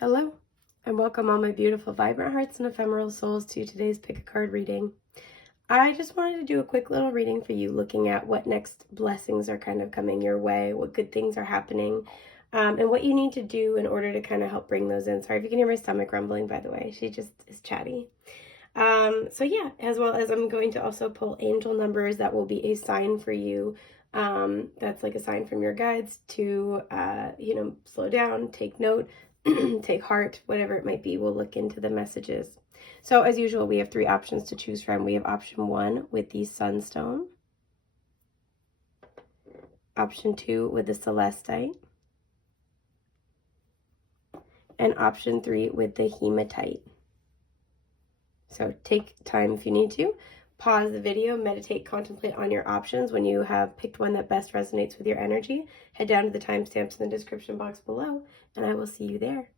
Hello, and welcome all my beautiful, vibrant hearts and ephemeral souls to today's pick a card reading. I just wanted to do a quick little reading for you, looking at what next blessings are kind of coming your way, what good things are happening, and what you need to do in order to kind of help bring those in. Sorry if you can hear my stomach rumbling, by the way. She just is chatty. So yeah, as well as I'm going to also pull angel numbers that will be a sign for you. That's like a sign from your guides to, slow down, take note, take heart, whatever it might be. We'll look into the messages. So as usual, we have 3 options to choose from. We have option 1 with the sunstone, option 2 with the celestite, and option 3 with the hematite. So take time if you need to. Pause the video, meditate, contemplate on your options. When you have picked one that best resonates with your energy, head down to the timestamps in the description box below, and I will see you there.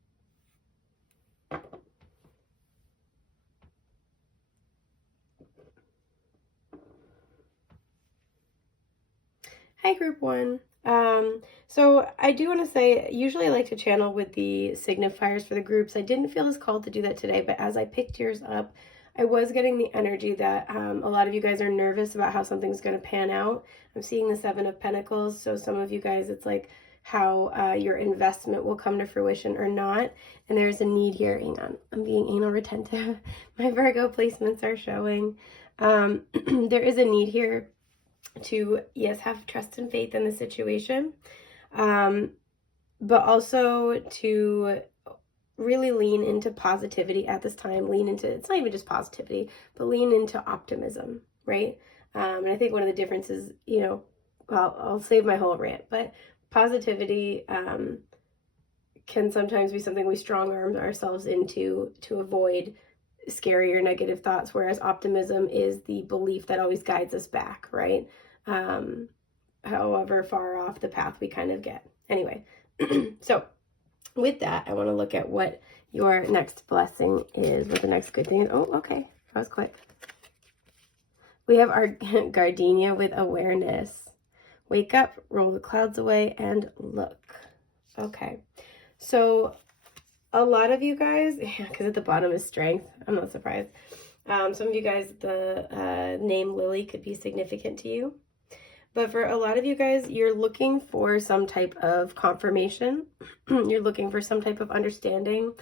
Hi, group 1. So I do want to say, usually I like to channel with the signifiers for the groups. I didn't feel as called to do that today, but as I picked yours up, I was getting the energy that a lot of you guys are nervous about how something's going to pan out. I'm seeing the 7 of Pentacles, so some of you guys, it's like how your investment will come to fruition or not. And there's a need here. Hang on, I'm being anal retentive. My Virgo placements are showing. There is a need here to, yes, have trust and faith in the situation, but also to really lean into positivity at this time. Lean into, it's not even just positivity, but lean into optimism, right? And I think one of the differences, well, I'll save my whole rant, but positivity can sometimes be something we strong arm ourselves into to avoid scary or negative thoughts, whereas optimism is the belief that always guides us back, right? However far off the path we kind of get. Anyway, so with that, I want to look at what your next blessing is, what the next good thing is. Oh, okay, that was quick. We have our gardenia with awareness. Wake up, roll the clouds away, and look. Okay, so a lot of you guys, because at the bottom is strength, I'm not surprised. Some of you guys, the name Lily could be significant to you. But for a lot of you guys, you're looking for some type of confirmation. You're looking for some type of understanding.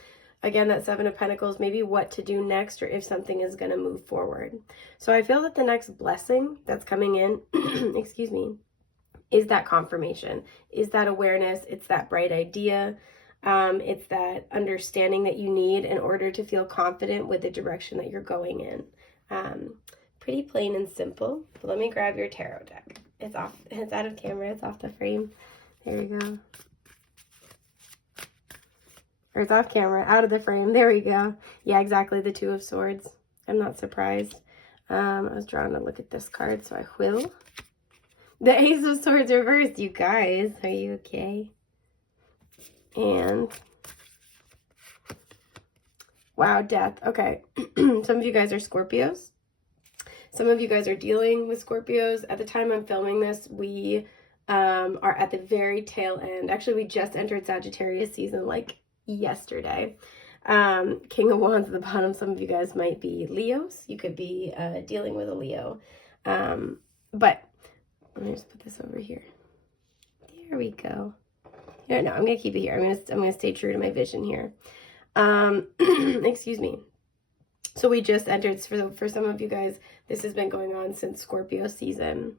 Again, that 7 of Pentacles, maybe what to do next or if something is going to move forward. So I feel that the next blessing that's coming in, excuse me, is that confirmation, is that awareness, it's that bright idea. It's that understanding that you need in order to feel confident with the direction that you're going in. Pretty plain and simple. But let me grab your tarot deck. It's off. It's out of camera. It's off the frame. There we go. Or it's off camera, out of the frame. There we go. Yeah, exactly. The 2 of Swords. I'm not surprised. I was drawn to look at this card, so I will. The Ace of Swords reversed, you guys. Are you okay? And wow, death. Okay. Some of you guys are Scorpios. Some of you guys are dealing with Scorpios. At the time I'm filming this, we are at the very tail end. Actually, we just entered Sagittarius season like yesterday. King of Wands at the bottom. Some of you guys might be Leos. You could be dealing with a Leo. But let me just put this over here. There we go. No, I'm gonna keep it here. I'm gonna stay true to my vision here. Excuse me. So we just entered, for some of you guys, this has been going on since Scorpio season.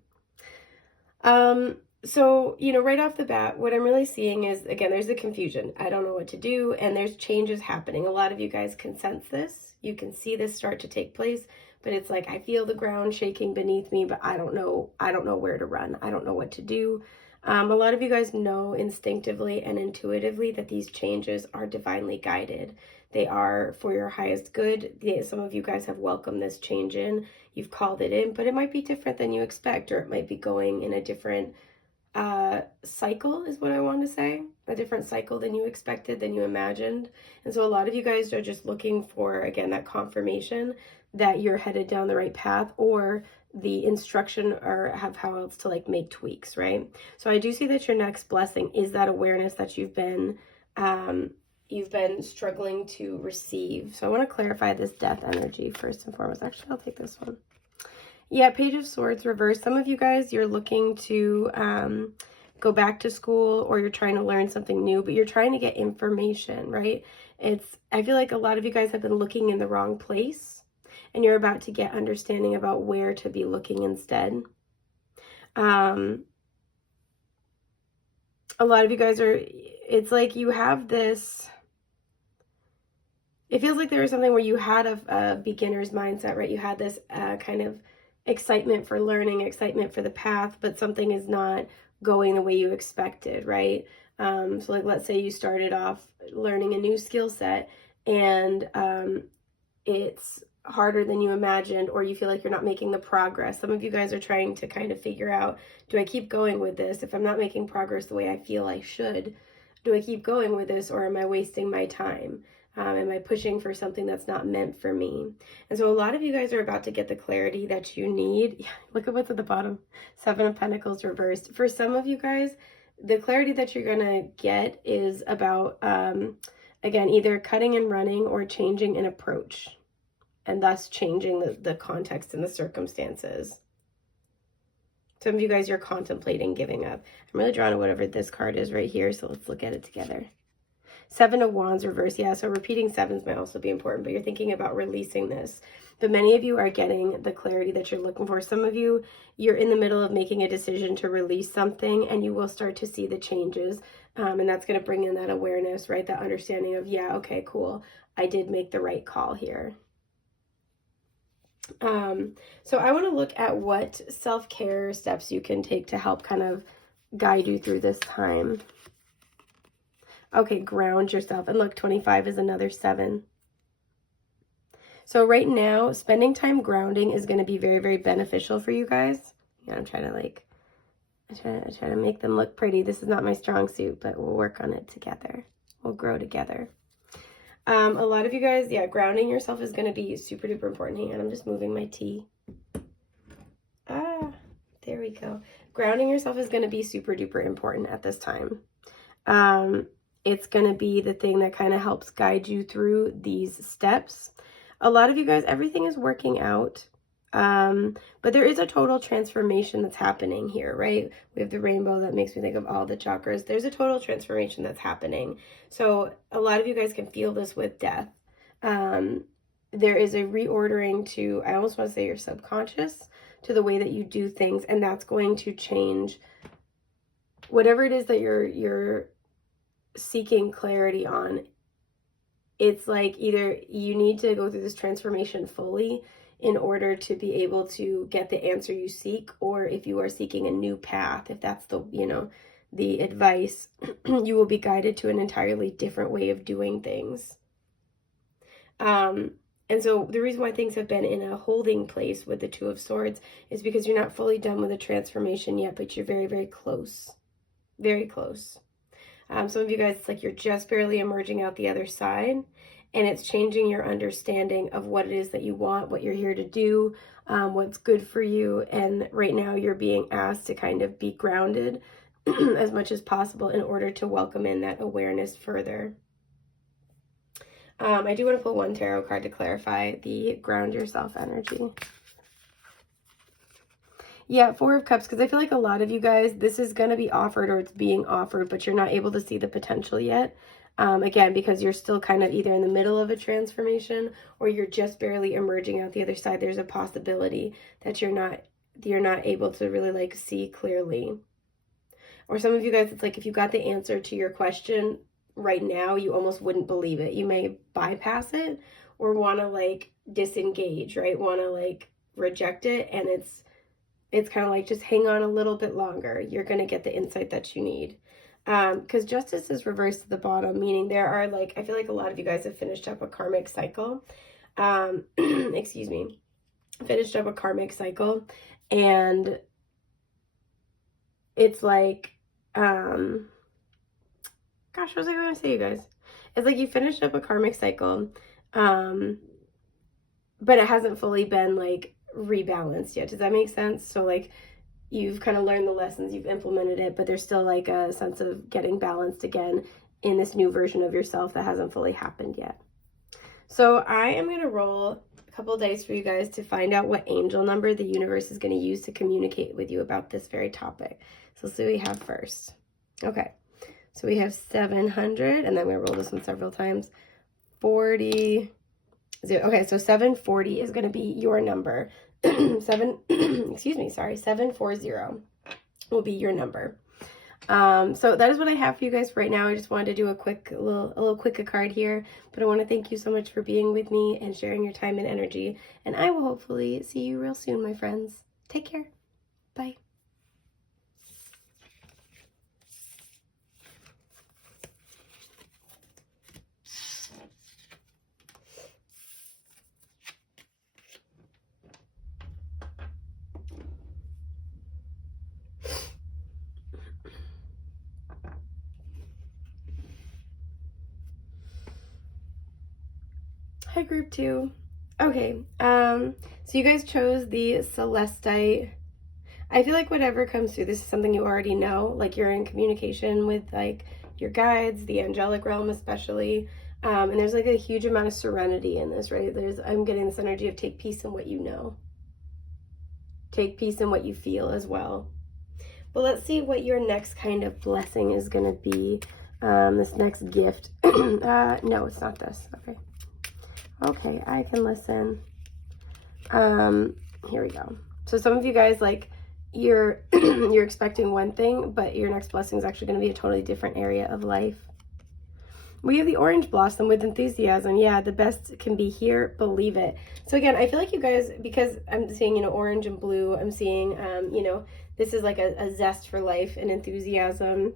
So, right off the bat, what I'm really seeing is, again, there's the confusion. I don't know what to do, and there's changes happening. A lot of you guys can sense this. You can see this start to take place, but it's like, I feel the ground shaking beneath me, but I don't know where to run. I don't know what to do. A lot of you guys know instinctively and intuitively that these changes are divinely guided. They are for your highest good. Some of you guys have welcomed this change in. You've called it in, but it might be different than you expect, or it might be going in a different cycle is what I want to say. A different cycle than you expected, than you imagined. And so a lot of you guys are just looking for, again, that confirmation that you're headed down the right path, or the instruction, or have how else to like make tweaks, right? So I do see that your next blessing is that awareness that you've been you've been struggling to receive. So I want to clarify this death energy first and foremost. Actually, I'll take this one. Yeah, Page of Swords reversed. Some of you guys, you're looking to go back to school, or you're trying to learn something new, but you're trying to get information, right? I feel like a lot of you guys have been looking in the wrong place, and you're about to get understanding about where to be looking instead. A lot of you guys it's like you have this, it feels like there was something where you had a beginner's mindset, right? You had this kind of excitement for learning, excitement for the path, but something is not going the way you expected, right? So like, let's say you started off learning a new skill set, and it's harder than you imagined, or you feel like you're not making the progress. Some of you guys are trying to kind of figure out, do I keep going with this? If I'm not making progress the way I feel I should, do I keep going with this, or am I wasting my time? Am I pushing for something that's not meant for me? And so a lot of you guys are about to get the clarity that you need. Yeah, look at what's at the bottom. 7 of Pentacles reversed. For some of you guys, the clarity that you're going to get is about, again, either cutting and running or changing an approach, and thus changing the context and the circumstances. Some of you guys, you're contemplating giving up. I'm really drawn to whatever this card is right here, so let's look at it together. 7 of Wands reverse. Yeah, so repeating sevens might also be important, but you're thinking about releasing this. But many of you are getting the clarity that you're looking for. Some of you, you're in the middle of making a decision to release something, and you will start to see the changes. And that's going to bring in that awareness, right? That understanding of, yeah, okay, cool. I did make the right call here. So I want to look at what self-care steps you can take to help kind of guide you through this time. Okay, ground yourself. And look, 25 is another 7. So right now, spending time grounding is going to be very, very beneficial for you guys. Yeah, I'm trying to I try to make them look pretty. This is not my strong suit, but we'll work on it together. We'll grow together. A lot of you guys, yeah, grounding yourself is going to be super duper important. Hang on, I'm just moving my tea. There we go. Grounding yourself is going to be super duper important at this time. It's going to be the thing that kind of helps guide you through these steps. A lot of you guys, everything is working out. But there is a total transformation that's happening here, right? We have the rainbow that makes me think of all the chakras. There's a total transformation that's happening. So a lot of you guys can feel this with death. There is a reordering to, I almost want to say your subconscious, to the way that you do things, and that's going to change whatever it is that you're seeking clarity on. It's like either you need to go through this transformation fully in order to be able to get the answer you seek, or if you are seeking a new path, if that's the, the advice, you will be guided to an entirely different way of doing things. And so the reason why things have been in a holding place with the 2 of Swords is because you're not fully done with the transformation yet, but you're very, very close. Very close. Some of you guys, it's like you're just barely emerging out the other side, and it's changing your understanding of what it is that you want, what you're here to do, what's good for you. And right now you're being asked to kind of be grounded as much as possible in order to welcome in that awareness further. I do want to pull one tarot card to clarify the ground yourself energy. Yeah, 4 of Cups, because I feel like a lot of you guys, this is going to be offered, or it's being offered, but you're not able to see the potential yet. Again, because you're still kind of either in the middle of a transformation, or you're just barely emerging out the other side. There's a possibility that you're not able to really see clearly. Or some of you guys, it's like if you got the answer to your question right now, you almost wouldn't believe it. You may bypass it or want to disengage, right? Want to reject it, and it's kind of just hang on a little bit longer. You're going to get the insight that you need. Because Justice is reversed to the bottom, meaning there are I feel like a lot of you guys have finished up a karmic cycle. Excuse me. Finished up a karmic cycle, and it's gosh, what was I going to say, you guys? It's like you finished up a karmic cycle, but it hasn't fully been rebalanced yet. Does that make sense? So you've kind of learned the lessons, you've implemented it, but there's still a sense of getting balanced again. in this new version of yourself that hasn't fully happened yet. So I am going to roll a couple of dice for you guys to find out what angel number the universe is going to use to communicate with you about this very topic. So let's see what we have first. Okay, so we have 700, and then we roll this one several times. 40. Okay, so 740 is going to be your number. 740 will be your number. So that is what I have for you guys right now. I just wanted to do a little quick card here, but I want to thank you so much for being with me and sharing your time and energy. And I will hopefully see you real soon, my friends. Take care. Bye. Hi, group 2. Okay, so you guys chose the Celestite. I feel like whatever comes through, this is something you already know, like you're in communication with like your guides, the angelic realm especially, and there's like a huge amount of serenity in this, right? I'm getting this energy of take peace in what you know. Take peace in what you feel as well. But let's see what your next kind of blessing is going to be, this next gift. No, it's not this. Okay, I can listen. Here we go. So some of you guys, like, you're you're expecting one thing, but your next blessing is actually going to be a totally different area of life. We have the orange blossom with enthusiasm. Yeah, the best can be here. Believe it. So again, I feel like you guys, because I'm seeing, you know, orange and blue, I'm seeing, you know, this is like a zest for life and enthusiasm.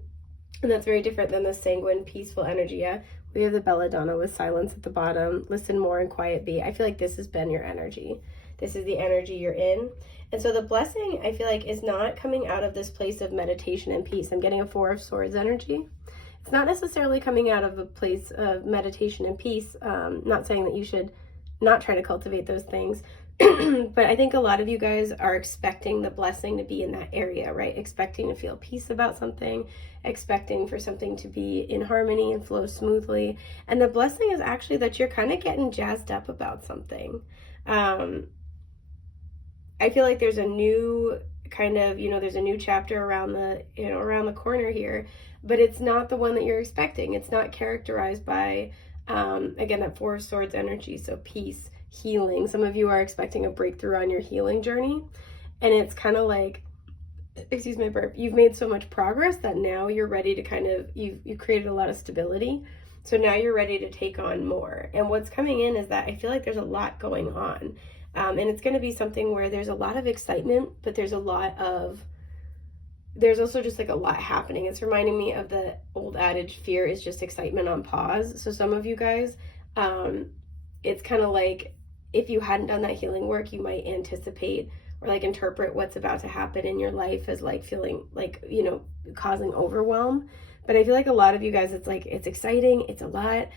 And that's very different than the sanguine, peaceful energy. Yeah. We have the belladonna with silence at the bottom. Listen more and quiet be. I feel like this has been your energy. This is the energy you're in. And so the blessing, I feel like, is not coming out of this place of meditation and peace. I'm getting a 4 of Swords energy. It's not necessarily coming out of a place of meditation and peace. Not saying that you should not try to cultivate those things. But I think a lot of you guys are expecting the blessing to be in that area, right? Expecting to feel peace about something, expecting for something to be in harmony and flow smoothly. And the blessing is actually that you're kind of getting jazzed up about something. I feel like there's a new kind of, you know, there's a new chapter around the corner here, but it's not the one that you're expecting. It's not characterized by, again, that 4 of Swords energy. So peace, healing. Some of you are expecting a breakthrough on your healing journey, and it's kind of like, excuse my burp, you've made so much progress that now you're ready to kind of, you've created a lot of stability, so now you're ready to take on more. And what's coming in is that I feel like there's a lot going on, and it's going to be something where there's a lot of excitement, but there's also just like a lot happening. It's reminding me of the old adage, fear is just excitement on pause. So some of you guys, it's kind of like, if you hadn't done that healing work, you might anticipate or like interpret what's about to happen in your life as like feeling like, you know, causing overwhelm. But I feel like a lot of you guys, it's like, it's exciting, it's a lot,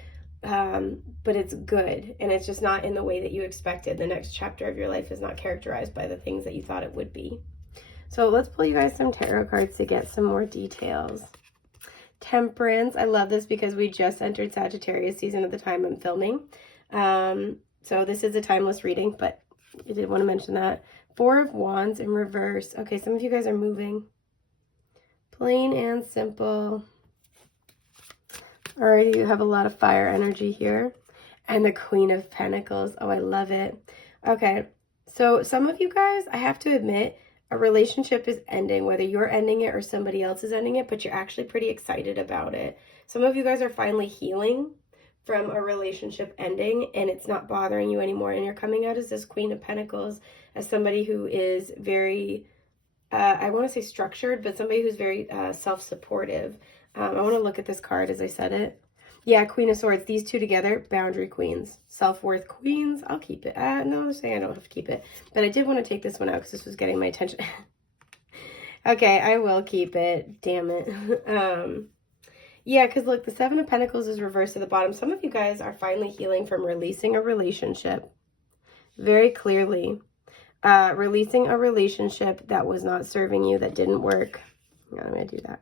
but it's good. And it's just not in the way that you expected. The next chapter of your life is not characterized by the things that you thought it would be. So let's pull you guys some tarot cards to get some more details. Temperance. I love this because we just entered Sagittarius season at the time I'm filming. So this is a timeless reading, but I did want to mention that. 4 of Wands in reverse. Okay, some of you guys are moving. Plain and simple. Already you have a lot of fire energy here. And the Queen of Pentacles. Oh, I love it. Okay, so some of you guys, I have to admit, a relationship is ending, whether you're ending it or somebody else is ending it, but you're actually pretty excited about it. Some of you guys are finally healing from a relationship ending, and it's not bothering you anymore, and you're coming out as this Queen of Pentacles, as somebody who is very, I want to say structured, but somebody who's very self-supportive. I want to look at this card as I said it. Yeah, Queen of Swords, these two together, boundary queens, self-worth queens. I'll keep it. No, I'm saying I don't have to keep it, but I did want to take this one out because this was getting my attention. Okay, I will keep it. Damn it. Yeah, because look, the 7 of Pentacles is reversed at the bottom. Some of you guys are finally healing from releasing a relationship. Very clearly. Releasing a relationship that was not serving you, that didn't work. I'm going to do that.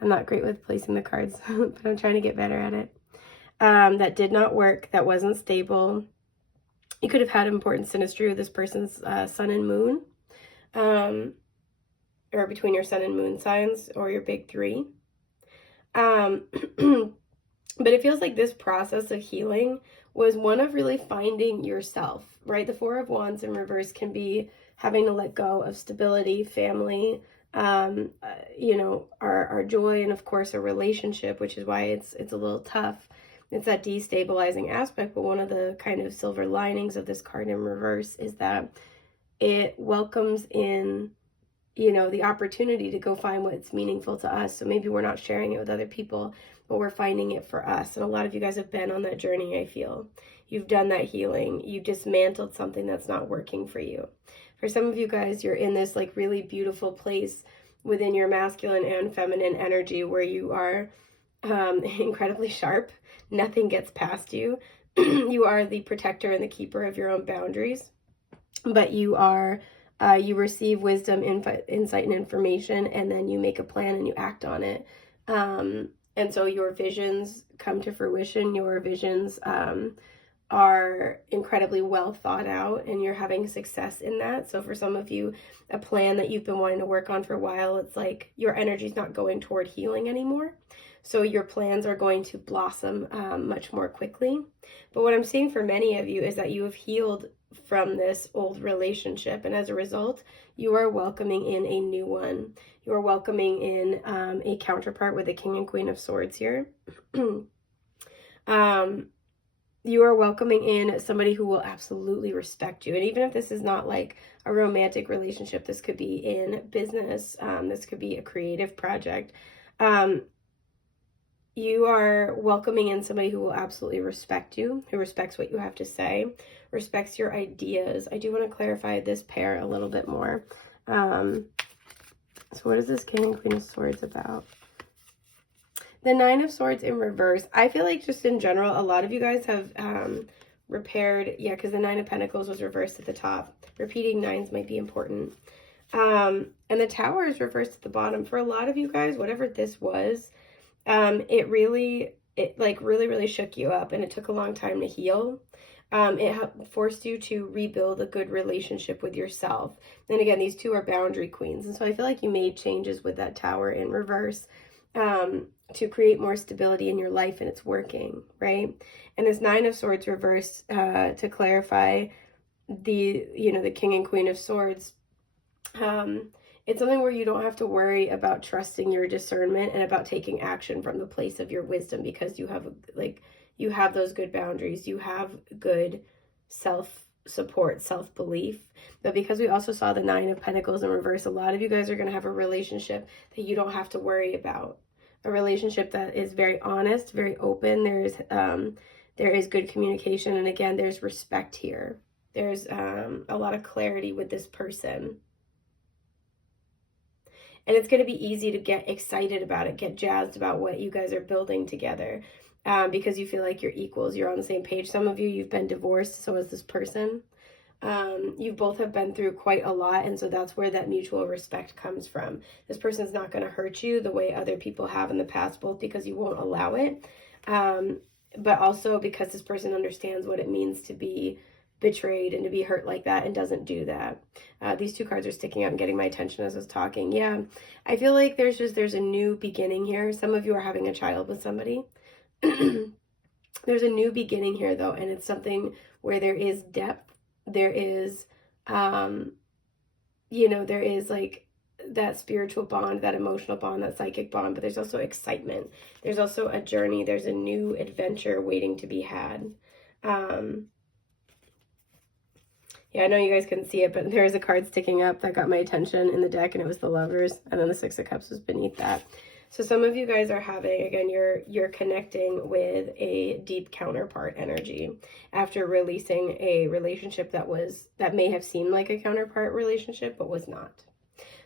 I'm not great with placing the cards, but I'm trying to get better at it. That did not work, that wasn't stable. You could have had important synastry with this person's sun and moon, or between your sun and moon signs, or your big three. But it feels like this process of healing was one of really finding yourself, right? The Four of Wands in reverse can be having to let go of stability, family, you know, our joy, and of course a relationship, which is why it's a little tough. It's that destabilizing aspect, but one of the kind of silver linings of this card in reverse is that it welcomes in, you know, the opportunity to go find what's meaningful to us. So maybe we're not sharing it with other people, but we're finding it for us. And a lot of you guys have been on that journey, I feel. You've done that healing. You dismantled something that's not working for you. For some of you guys, you're in this like really beautiful place within your masculine and feminine energy where you are incredibly sharp. Nothing gets past you. You are the protector and the keeper of your own boundaries, but you are you receive wisdom, insight, and information, and then you make a plan and you act on it. And so your visions come to fruition. Your visions are incredibly well thought out, and you're having success in that. So for some of you, a plan that you've been wanting to work on for a while, it's like your energy's not going toward healing anymore. So your plans are going to blossom much more quickly. But what I'm seeing for many of you is that you have healed from this old relationship, and as a result, you are welcoming in a new one. You are welcoming in a counterpart with the King and Queen of Swords here. You are welcoming in somebody who will absolutely respect you. And even if this is not like a romantic relationship, this could be in business, this could be a creative project. You are welcoming in somebody who will absolutely respect you, who respects what you have to say, respects your ideas. I do want to clarify this pair a little bit more. So what is this King and Queen of Swords about? The Nine of Swords in reverse. I feel like just in general, a lot of you guys have repaired, yeah, because the Nine of Pentacles was reversed at the top. Repeating nines might be important. And the Tower is reversed at the bottom. For a lot of you guys, whatever this was, it really shook you up, and it took a long time to heal. It forced you to rebuild a good relationship with yourself. And again, these two are boundary queens. And so I feel like you made changes with that Tower in reverse to create more stability in your life, and it's working, right? And this Nine of Swords reversed, to clarify the King and Queen of Swords, it's something where you don't have to worry about trusting your discernment and about taking action from the place of your wisdom, because you have those good boundaries, you have good self-support, self-belief. But because we also saw the Nine of Pentacles in reverse, a lot of you guys are going to have a relationship that you don't have to worry about. A relationship that is very honest, very open. There is good communication, and again, there's respect here. There's a lot of clarity with this person. And it's going to be easy to get excited about it, get jazzed about what you guys are building together, because you feel like you're equals, you're on the same page. Some of you, you've been divorced, so is this person. You both have been through quite a lot, and so that's where that mutual respect comes from. This person's not going to hurt you the way other people have in the past, both because you won't allow it, but also because this person understands what it means to be betrayed and to be hurt like that and doesn't do that. These two cards are sticking out and getting my attention as I was talking. Yeah, I feel like there's a new beginning here. Some of you are having a child with somebody. There's a new beginning here, though, and it's something where there is depth. There is, there is like that spiritual bond, that emotional bond, that psychic bond, but there's also excitement. There's also a journey. There's a new adventure waiting to be had. Yeah, I know you guys couldn't see it, but there is a card sticking up that got my attention in the deck, and it was the Lovers, and then the Six of Cups was beneath that. So some of you guys are having, again, you're connecting with a deep counterpart energy after releasing a relationship that may have seemed like a counterpart relationship, but was not.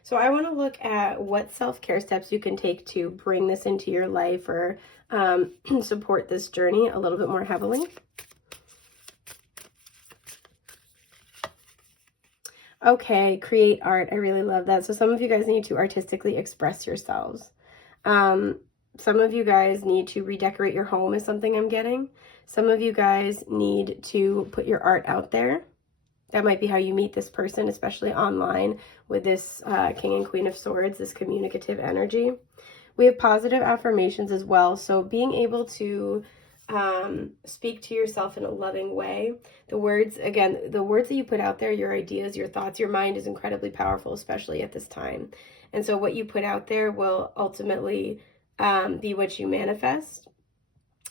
So I want to look at what self-care steps you can take to bring this into your life or support this journey a little bit more heavily. Okay, create art. I really love that. So some of you guys need to artistically express yourselves. Some of you guys need to redecorate your home is something I'm getting. Some of you guys need to put your art out there. That might be how you meet this person, especially online with this King and Queen of Swords, this communicative energy. We have positive affirmations as well. So being able to speak to yourself in a loving way. The words, again, the words that you put out there, your ideas, your thoughts, your mind is incredibly powerful, especially at this time. And so what you put out there will ultimately be what you manifest.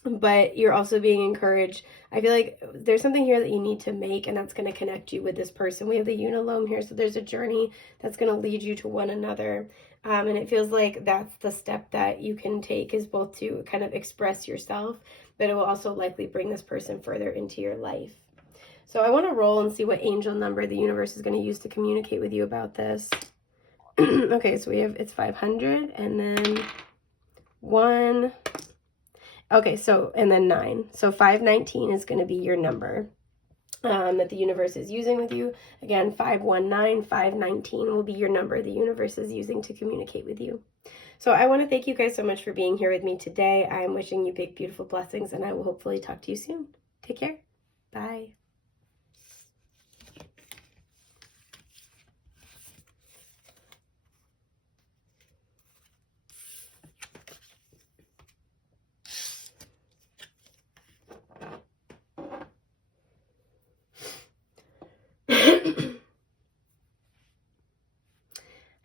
But you're also being encouraged. I feel like there's something here that you need to make, and that's going to connect you with this person. We have the unilome here, so there's a journey that's going to lead you to one another. And it feels like that's the step that you can take, is both to kind of express yourself, but it will also likely bring this person further into your life. So I want to roll and see what angel number the universe is going to use to communicate with you about this. Okay, so we have, it's 500, and then 1. Okay, so, and then 9. So 519 is going to be your number that the universe is using with you. Again, 519, 519 will be your number the universe is using to communicate with you. So I want to thank you guys so much for being here with me today. I am wishing you big, beautiful blessings, and I will hopefully talk to you soon. Take care. Bye.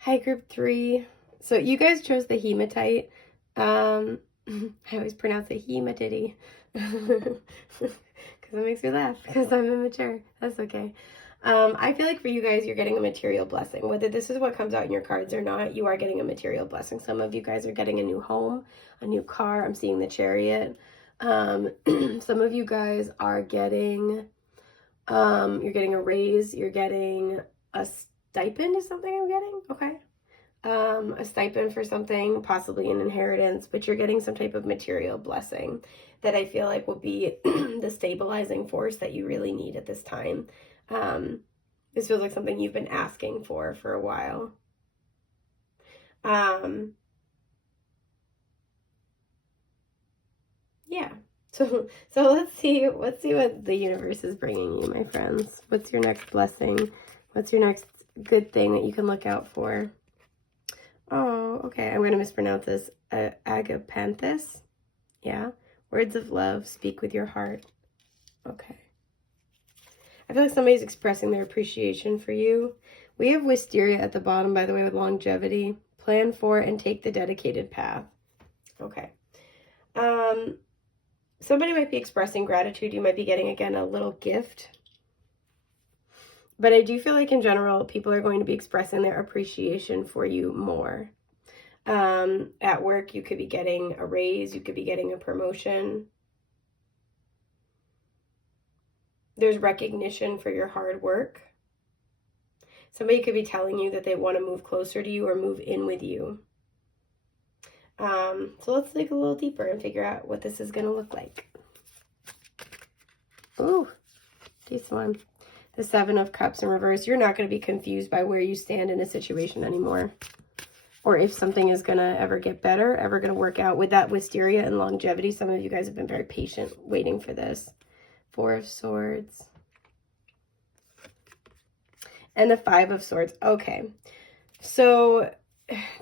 Hi, group 3. So you guys chose the hematite. I always pronounce it hematity because it makes me laugh because I'm immature. That's okay. I feel like for you guys, you're getting a material blessing. Whether this is what comes out in your cards or not, you are getting a material blessing. Some of you guys are getting a new home, a new car. I'm seeing the Chariot. Some of you guys are getting, you're getting a raise. You're getting a stipend is something I'm getting. Okay. A stipend for something, possibly an inheritance, but you're getting some type of material blessing that I feel like will be the stabilizing force that you really need at this time. This feels like something you've been asking for a while. Yeah. So let's see what the universe is bringing you, my friends. What's your next blessing? What's your next good thing that you can look out for? Oh, okay. I'm going to mispronounce this. Agapanthus. Yeah. Words of love. Speak with your heart. Okay. I feel like somebody's expressing their appreciation for you. We have wisteria at the bottom, by the way, with longevity. Plan for and take the dedicated path. Okay. Somebody might be expressing gratitude. You might be getting, again, a little gift. But I do feel like in general, people are going to be expressing their appreciation for you more. At work, you could be getting a raise. You could be getting a promotion. There's recognition for your hard work. Somebody could be telling you that they want to move closer to you or move in with you. So let's dig a little deeper and figure out what this is going to look like. Ooh, this one. The 7 of Cups in reverse. You're not going to be confused by where you stand in a situation anymore. Or if something is going to ever get better, ever going to work out. With that wisteria and longevity, some of you guys have been very patient waiting for this. 4 of Swords. And the 5 of Swords. Okay. So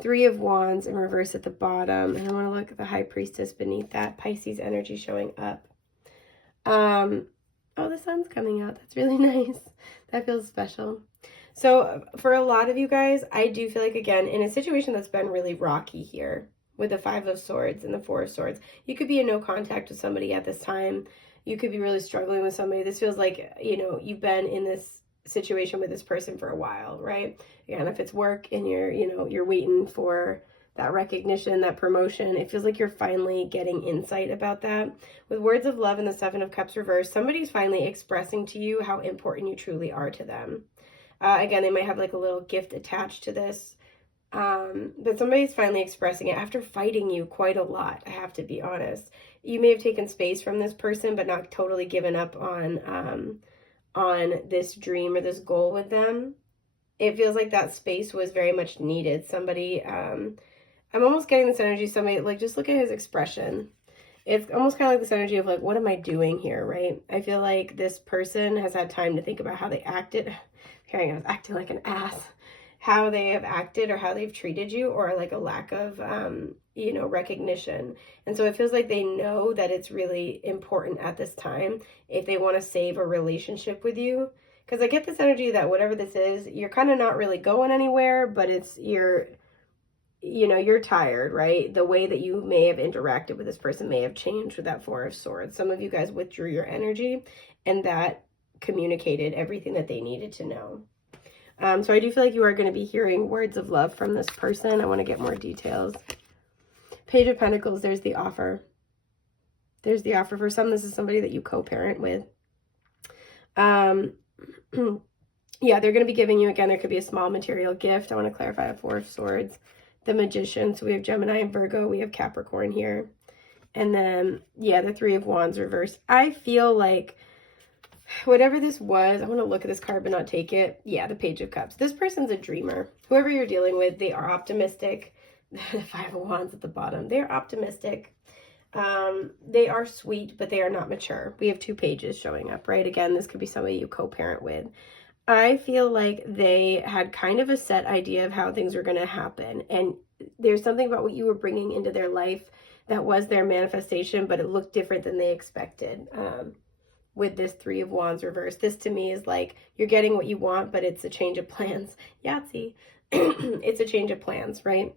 3 of Wands in reverse at the bottom. And I want to look at the High Priestess beneath that. Pisces energy showing up. Oh, the sun's coming out. That's really nice. That feels special. So for a lot of you guys, I do feel like, again, in a situation that's been really rocky here with the 5 of Swords and the 4 of Swords, you could be in no contact with somebody at this time. You could be really struggling with somebody. This feels like, you know, you've been in this situation with this person for a while, right? Again, if it's work and you're, you know, you're waiting for that recognition, that promotion, it feels like you're finally getting insight about that. With Words of Love and the 7 of Cups reversed, somebody's finally expressing to you how important you truly are to them. Again, they might have like a little gift attached to this. But somebody's finally expressing it after fighting you quite a lot, I have to be honest. You may have taken space from this person, but not totally given up on this dream or this goal with them. It feels like that space was very much needed. Somebody I'm almost getting this energy, somebody, like, just look at his expression. It's almost kind of like this energy of like, what am I doing here, right? I feel like this person has had time to think about how they acted. Hearing I was acting like an ass. How they have acted or how they've treated you, or like a lack of, recognition. And so it feels like they know that it's really important at this time if they want to save a relationship with you. Because I get this energy that whatever this is, you're kind of not really going anywhere, but you're tired, right? The way that you may have interacted with this person may have changed with that Four of Swords. Some of you guys withdrew your energy, and that communicated everything that they needed to know. So I do feel like you are going to be hearing words of love from this person. I want to get more details. Page of Pentacles, there's the offer. There's the offer. For some, this is somebody that you co-parent with. Yeah, they're going to be giving you, again, there could be a small material gift. I want to clarify a Four of Swords. The Magician, so we have Gemini and Virgo. We have Capricorn here. And then, yeah, the Three of Wands reversed. I feel like whatever this was, I want to look at this card but not take it. Yeah, the Page of Cups. This person's a dreamer. Whoever you're dealing with, they are optimistic. The Five of Wands at the bottom. They're optimistic. They are sweet, but they are not mature. We have two pages showing up, right? Again, this could be somebody you co-parent with. I feel like they had kind of a set idea of how things were going to happen. And there's something about what you were bringing into their life that was their manifestation, but it looked different than they expected. With this Three of Wands reverse, this to me is like you're getting what you want, but it's a change of plans. Yahtzee. It's a change of plans, right?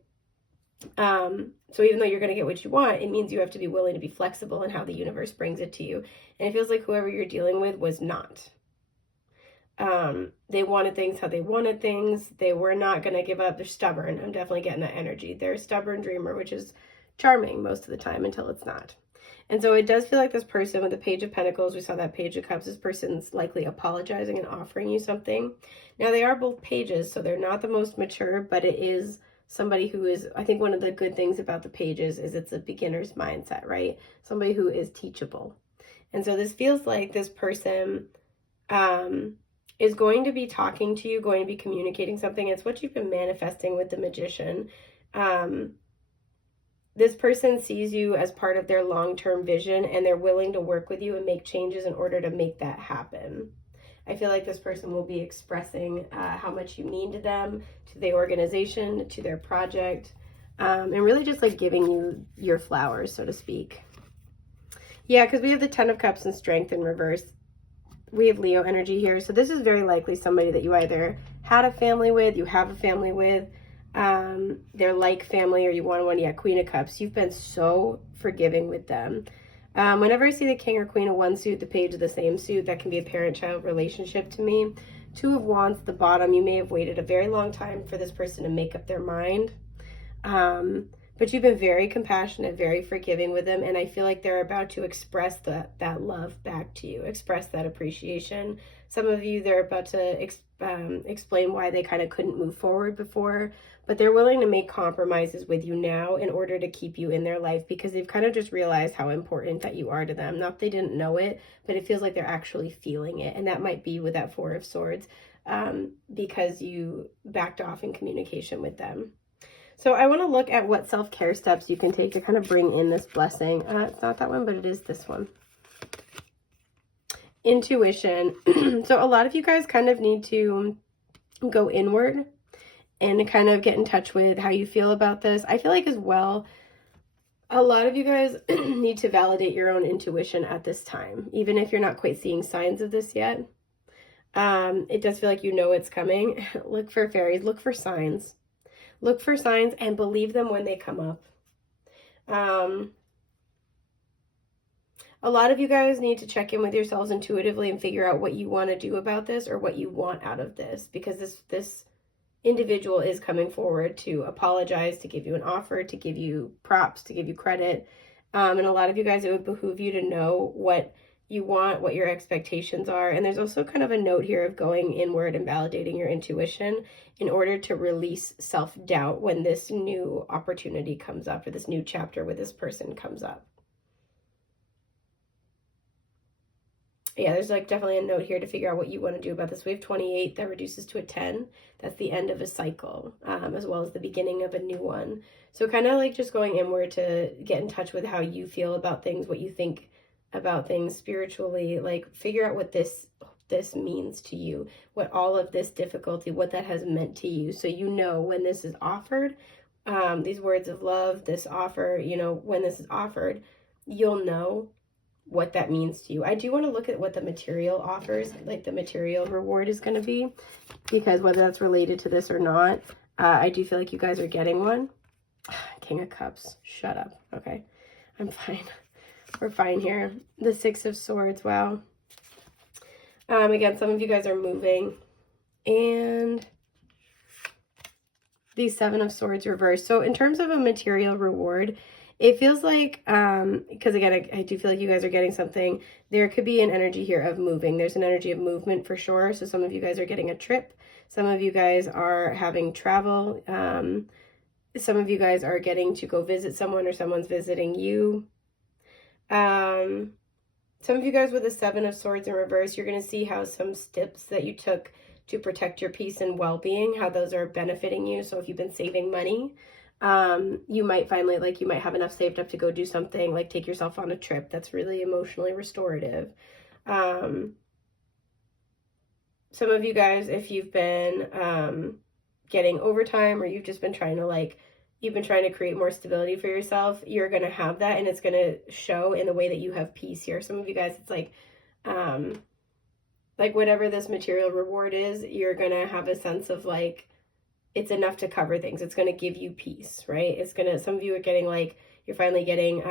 So even though you're going to get what you want, it means you have to be willing to be flexible in how the universe brings it to you. And it feels like whoever you're dealing with was not. They wanted things how they wanted things. They were not going to give up. They're stubborn. I'm definitely getting that energy. They're a stubborn dreamer, which is charming most of the time until it's not. And so it does feel like this person with the Page of Pentacles, we saw that Page of Cups, this person's likely apologizing and offering you something. Now, they are both pages, so they're not the most mature, but it is somebody who is, I think one of the good things about the pages is it's a beginner's mindset, right? Somebody who is teachable. And so this feels like this person is going to be talking to you, going to be communicating something. It's what you've been manifesting with the Magician. This person sees you as part of their long-term vision, and they're willing to work with you and make changes in order to make that happen. I feel like this person will be expressing how much you mean to them, to the organization, to their project, and really just like giving you your flowers, so to speak. Yeah, because we have the Ten of Cups and Strength in reverse. We have Leo energy here. So this is very likely somebody that you either had a family with, you have a family with, they're like family, or you want one. Yeah, Queen of Cups. You've been so forgiving with them. Whenever I see the King or Queen of one suit, the Page of the same suit, that can be a parent-child relationship to me. Two of Wands at the bottom. You may have waited a very long time for this person to make up their mind. But you've been very compassionate, very forgiving with them, and I feel like they're about to express that love back to you, express that appreciation. Some of you, they're about to explain why they kind of couldn't move forward before, but they're willing to make compromises with you now in order to keep you in their life, because they've kind of just realized how important that you are to them. Not that they didn't know it, but it feels like they're actually feeling it, and that might be with that Four of Swords, because you backed off in communication with them. So I want to look at what self-care steps you can take to kind of bring in this blessing. It's not that one, but it is this one. Intuition. So a lot of you guys kind of need to go inward and kind of get in touch with how you feel about this. I feel like as well, a lot of you guys need to validate your own intuition at this time, even if you're not quite seeing signs of this yet. It does feel like you know it's coming. Look for fairies, look for signs. Look for signs and believe them when they come up. A lot of you guys need to check in with yourselves intuitively and figure out what you want to do about this, or what you want out of this, because this individual is coming forward to apologize, to give you an offer, to give you props, to give you credit. And a lot of you guys, it would behoove you to know what you want, what your expectations are. And there's also kind of a note here of going inward and validating your intuition in order to release self-doubt when this new opportunity comes up, or this new chapter with this person comes up. Yeah, there's like definitely a note here to figure out what you want to do about this. We have 28 that reduces to a 10. That's the end of a cycle, as well as the beginning of a new one. So kind of like just going inward to get in touch with how you feel about things, what you think about things spiritually, like figure out what this means to you, what all of this difficulty, what that has meant to you. So you know when this is offered, these words of love, this offer, you know, when this is offered, you'll know what that means to you. I do want to look at what the material offers, like the material reward is going to be, because whether that's related to this or not, I do feel like you guys are getting one. King of Cups, shut up. Okay, I'm fine. We're fine here. The Six of Swords, wow. Again, some of you guys are moving. And the Seven of Swords reversed. So in terms of a material reward, it feels like, because again, I do feel like you guys are getting something. There could be an energy here of moving. There's an energy of movement for sure. So some of you guys are getting a trip. Some of you guys are having travel. Some of you guys are getting to go visit someone, or someone's visiting you. Some of you guys with the Seven of Swords in reverse, you're going to see how some steps that you took to protect your peace and well-being, how those are benefiting you. So if you've been saving money, you might finally, like, you might have enough saved up to go do something, like take yourself on a trip that's really emotionally restorative. Some of you guys, if you've been getting overtime, or you've just been trying to, like, you've been trying to create more stability for yourself, you're going to have that, and it's going to show in the way that you have peace here. Some of you guys, it's like whatever this material reward is, you're going to have a sense of like, it's enough to cover things. It's going to give you peace, right? It's going to, some of you are getting like, you're finally getting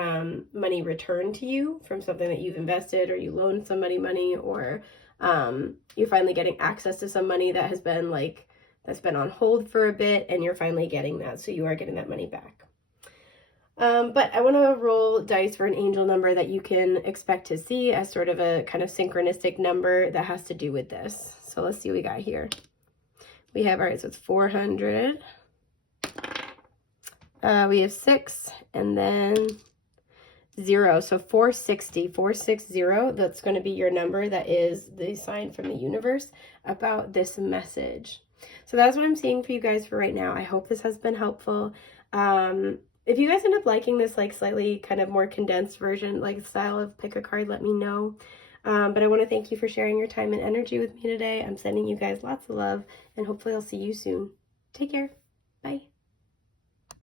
money returned to you from something that you've invested, or you loaned somebody money, or you're finally getting access to some money that has been like, that's been on hold for a bit, and you're finally getting that. So you are getting that money back. But I want to roll dice for an angel number that you can expect to see as sort of a kind of synchronistic number that has to do with this. So let's see what we got here. We have, all right, so it's 400. We have 6, and then 0. So 460, 460, that's going to be your number. That is the sign from the universe about this message. So that's what I'm seeing for you guys for right now. I hope this has been helpful. If you guys end up liking this like slightly kind of more condensed version, like style of pick a card, let me know. But I want to thank you for sharing your time and energy with me today. I'm sending you guys lots of love, and hopefully I'll see you soon. Take care. Bye.